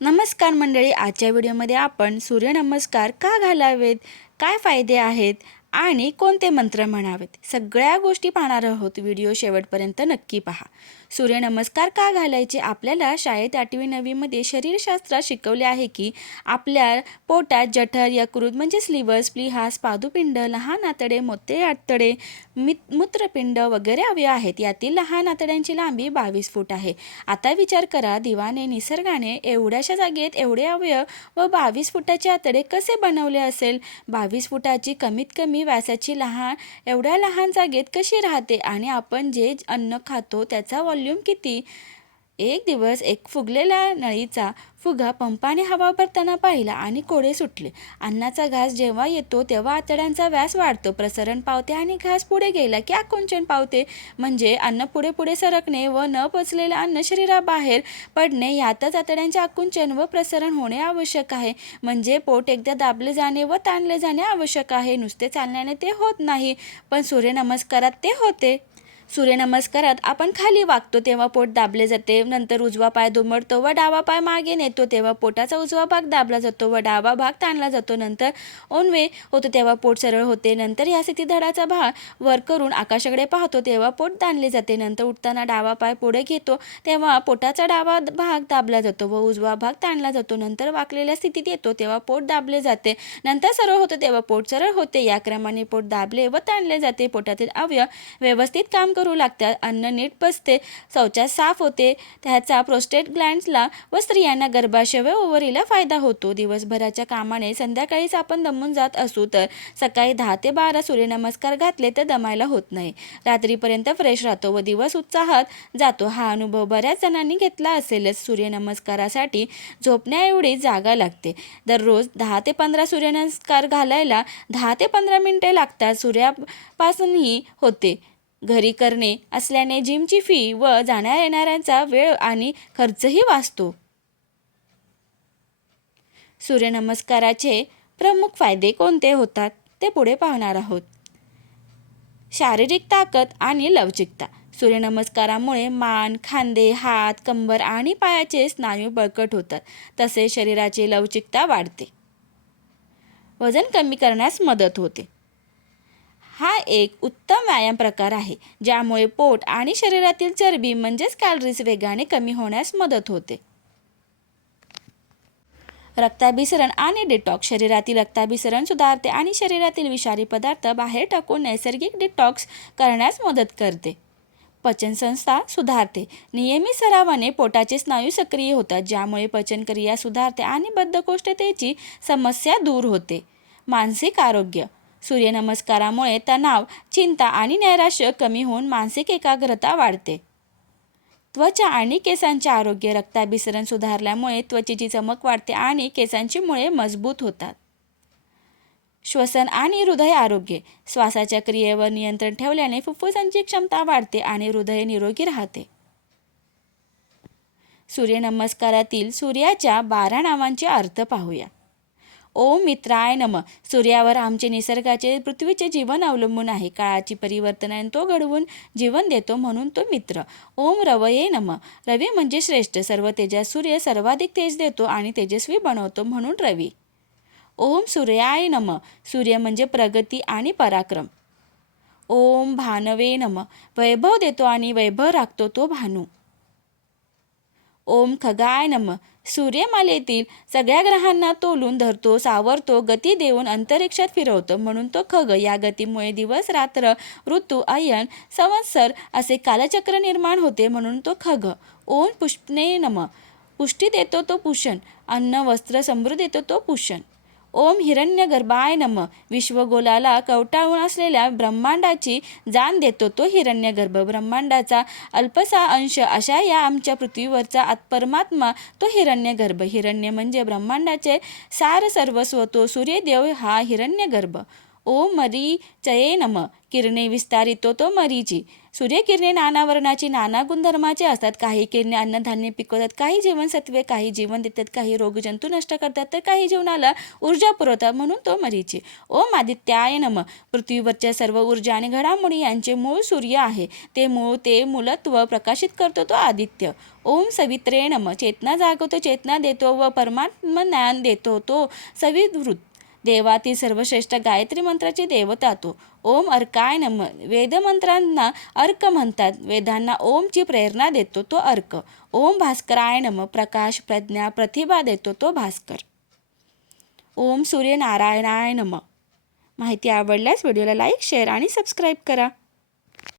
नमस्कार मंडळी, आजच्या व्हिडिओमध्ये आपण सूर्यनमस्कार का घालावेत, काय फायदे आहेत आणि कोणते मंत्र म्हणावेत सगळ्या गोष्टी पाहणार आहोत. व्हिडिओ शेवटपर्यंत नक्की पहा. सूर्यनमस्कार का घालायचे? आपल्याला शाळेत 8वी 9वी मध्ये शरीरशास्त्रात शिकवले आहे की आपल्या पोटात जठर, यकृत म्हणजे लिव्हर, स्प्लीहा, स्वादुपिंड, लहान आतडे, मोठे आतडे, मूत्रपिंड वगैरे अवयव आहेत. यातील लहान आतड्यांची लांबी 22 फूट आहे. आता विचार करा, देवाने निसर्गाने एवढ्याशा जागेत एवढे अवयव व 22 फुटाचे आतडे कसे बनवले असेल? 22 फुटाची कमीत कमी व्यासाची एवढ्या लहान जागेत कशी राहते? आणि आपण जे अन्न खातो त्याचा व्हॉल्यूम किती? एक दिवस एक फुगलेला नळीचा फुगा पंपाने हवा भरताना पाहिला आणि कोडे सुटले. अन्नाचा घास जेव्हा येतो तेव्हा आतड्यांचा व्यास वाढतो, प्रसरण पावते आणि घास पुढे गेला की आकुंचन पावते. म्हणजे अन्न पुढे पुढे सरकणे व न पचलेले अन्न शरीराबाहेर पडणे, यातच आतड्यांचे आकुंचन व प्रसरण होणे आवश्यक आहे. म्हणजे पोट एकदा दाबले जाणे व ताणले जाणे आवश्यक आहे. नुसते चालण्याने ते होत नाही, पण सूर्यनमस्कारात ते होते. सूर्यनमस्कारात आपण खाली वागतो तेव्हा पोट दाबले जाते, नंतर उजवा पाय दुमडतो व डावा पाय मागे नेतो तेव्हा पोटाचा उजवा भाग दाबला जातो व डावा भाग ताणला जातो. नंतर ओनवे होतो तेव्हा पोट सरळ होते. नंतर या स्थितीत धडाचा भाग वर करून आकाशाकडे पाहतो तेव्हा पोट ताणले जाते. नंतर उठताना डावा पाय पुढे घेतो तेव्हा पोटाचा डावा भाग दाबला जातो व उजवा भाग ताणला जातो. नंतर वाकलेल्या स्थितीत येतो तेव्हा पोट दाबले जाते. नंतर सरळ होतो तेव्हा पोट सरळ होते. या क्रमाने पोट दाबले व ताणले जाते. पोटातील अवयव व्यवस्थित काम करू लागतात. अन्न नीट पचते, शौचास साफ होते. त्याचा प्रोस्टेट ग्लँड्सला व स्त्रियांना गर्भाशय व ओव्हरीला फायदा होतो. दिवसभराच्या कामाने संध्याकाळीच आपण दमून जात असू तर सकाळी 10 ते 12 सूर्यनमस्कार घातले तर दमायला होत नाही. रात्रीपर्यंत फ्रेश राहतो व दिवस उत्साहात जातो. हा अनुभव बऱ्याच जणांनी घेतला असेलच. सूर्यनमस्कारासाठी झोपण्याएवढी जागा लागते. दररोज 10 ते 15 सूर्यनमस्कार घालायला 10 ते 15 मिनिटे लागतात. सूर्यापासूनही होते. घरी करणे असल्याने जिमची फी व जाण्या येणाऱ्यांचा वेळ आणि खर्चही वाचतो. सूर्यनमस्काराचे प्रमुख फायदे कोणते होतात ते पुढे पाहणार आहोत. शारीरिक ताकद आणि लवचिकता. सूर्यनमस्कारामुळे मान, खांदे, हात, कंबर आणि पायाचे स्नायू बळकट होतात. तसेच शरीराची लवचिकता वाढते. वजन कमी करण्यास मदत होते. हा एक उत्तम व्यायाम प्रकार आहे ज्यामुळे पोट आणि शरीरातील चरबी म्हणजेच कॅलरीज वेगाने कमी होण्यास मदत होते. रक्ताभिसरण आणि डिटॉक्स. शरीरातील रक्ताभिसरण सुधारते आणि शरीरातील विषारी पदार्थ बाहेर टाकून नैसर्गिक डिटॉक्स करण्यास मदत करते. पचनसंस्था सुधारते. नियमित सरावाने पोटाचे स्नायू सक्रिय होतात ज्यामुळे पचनक्रिया सुधारते आणि बद्धकोष्ठतेची समस्या दूर होते. मानसिक आरोग्य. सूर्यनमस्कारामुळे तणाव, चिंता आणि नैराश्य कमी होऊन मानसिक एकाग्रता वाढते. त्वचा आणि केसांचे आरोग्य. रक्ताभिसरण सुधारल्यामुळे त्वचेची चमक वाढते आणि केसांची मुळे मजबूत होतात. श्वसन आणि हृदय आरोग्य. श्वासाच्या क्रियेवर नियंत्रण ठेवल्याने फुफ्फुसांची क्षमता वाढते आणि हृदय निरोगी राहते. सूर्यनमस्कारातील सूर्याच्या 12 नावांचे अर्थ पाहूया. ओम मित्राय नमः. सूर्यावर आमचे निसर्गाचे पृथ्वीचे जीवन अवलंबून आहे. काळाची परिवर्तनाने तो घडवून जीवन देतो म्हणून तो मित्र. ओम रवये नमः. रवी म्हणजे श्रेष्ठ. सर्व तेजास सूर्य सर्वाधिक तेज देतो आणि तेजस्वी बनवतो म्हणून रवी. ओम सूर्याय नमः. सूर्य म्हणजे प्रगती आणि पराक्रम. ओम भानवे नमः. वैभव देतो आणि वैभव राखतो तो भानू. ओम खगाय नमः. सूर्यमालेतील सगळ्या ग्रहांना तोलून धरतो, सावरतो, गती देऊन अंतरिक्षात फिरवतो म्हणून तो खग. या गतीमुळे दिवस, रात्र, ऋतू, अयन, संवत्सर असे कालचक्र निर्माण होते म्हणून तो खग. ओम पुष्पने नमः. पुष्टी देतो तो पुषण. अन्न, वस्त्र, समृद्धी देतो तो पुषण. ओम हिरण्यगर्भाय नमः. विश्वगोलाला कवटाळून असलेल्या ब्रह्मांडाची जाण देतो तो हिरण्यगर्भ. ब्रह्मांडाचा अल्पसा अंश अशा या आमच्या पृथ्वीवरचा परमात्मा तो हिरण्यगर्भ. हिरण्य म्हणजे ब्रह्मांडाचे सार सर्वस्व. तो सूर्यदेव हा हिरण्यगर्भ. ओम मरीचये नमः. किरणे विस्तारितो तो मरीची. सूर्यकिरणे नाना वर्णाची नाना गुणधर्माचे असतात. काही किरणे अन्नधान्य पिकवतात, काही जीवनसत्वे, काही जीवन देतात, काही रोगजंतू नष्ट करतात, तर काही जीवनाला ऊर्जा पुरवतात, म्हणून तो मरीची. ओम आदित्याय नमः. पृथ्वीवरच्या सर्व ऊर्जा आणि घडामोडी यांचे मूळ सूर्य आहे. ते मूलत्व प्रकाशित करतो तो आदित्य. ओम सवित्रे नमः. चेतना जागवतो, चेतना देतो व परमात्म ज्ञान देतो तो सविवृत. देवातील सर्वश्रेष्ठ गायत्री मंत्राची देवता तो. ओम अर्काय नमः. वेदमंत्रांना अर्क म्हणतात. वेदांना ओमची प्रेरणा देतो तो अर्क. ओम भास्कराय नमः. प्रकाश, प्रज्ञा, प्रतिभा देतो तो भास्कर. ओम सूर्यनारायणाय नमः. माहिती आवडल्यास व्हिडिओला लाईक, शेअर आणि सबस्क्राईब करा.